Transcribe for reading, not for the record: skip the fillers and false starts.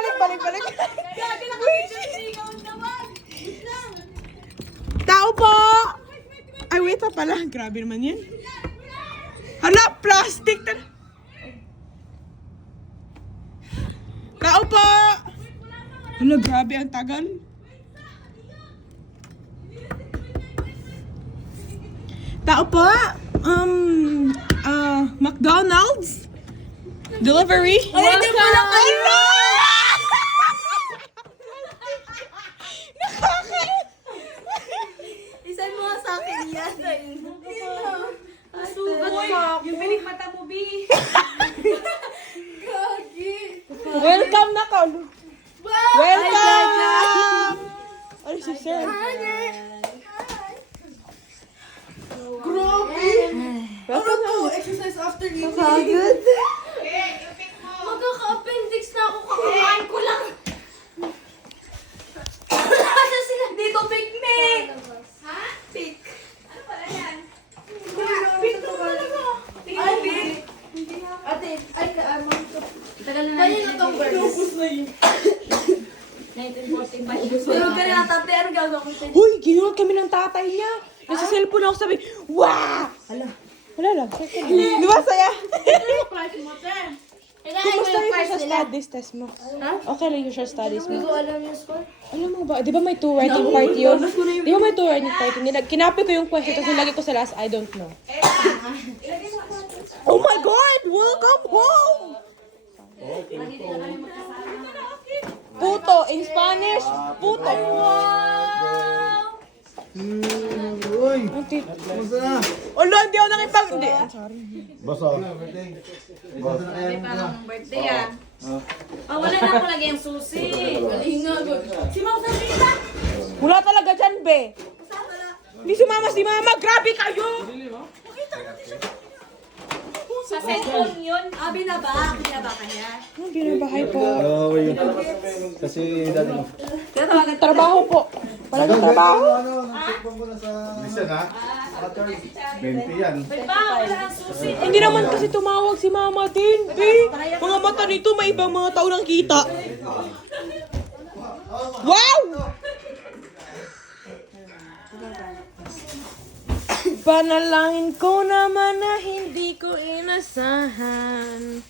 balik. Tao po! Ay, wait pa pala. Grabe naman yan. Hala, plastic. Tao po! Hala, grabe ang tagal. Tao po! McDonald's? Delivery? Ay, hindi mo na kayo! Isan mo nga sa akin yan. Yung binig mata mo, B. Welcome na ka. Welcome! Ano si sir? Welcome to exercise after eating. Pagod. Magkaka-appendix na ako. Kakakain ko lang. Asa sila dito, Pikmi? Ha? Pik. Ano pala yan? Pik na talaga. Ay, Pik. Ate, ay, kaamang ito. Tagal na Kaya na itong verse. 1945. Pero ganun na, tate, ano gagawin ko sa'yo? Uy, ginulat kami ng tatay niya. Nasa cellphone ako sabi, wow! Wala lang. Di ba saya? Kumusta yung social studies test mo? Okay lang yung social studies Hindi mo? ko alam yung score. Alam mo ba, di ba may two writing part yun? Di ba may two writing part yun? Kinapi ko yung question, tapos nilagay ko sa last, I don't know. Oh my God! Welcome home! Puto, in Spanish, puto. Wow! Uy! Kumusta na? Ala, hindi ako nakipag... Hindi. Basa. Basa na kaya Parang birthday ah. Wala na ako lagi yung susi. Si Ma'am Sarita. Wala talaga dyan, be. Hindi sumama si mama. Grabe kayo! Sa cellphone yun. Binaba ka niya. Ano, binabahay po. Oo, yun. Kasi dati mo. Trabaho po. Wala na trabaho. Nagsikpan ko na sa... Lisa na? 20 yan. Ba't ba? Wala ang susi. Hindi naman kasi tumawag si mama din, be. Mga mata nito, may ibang mga tao nang kita. Wow! Panalangin ko naman na hindi ko inasahan.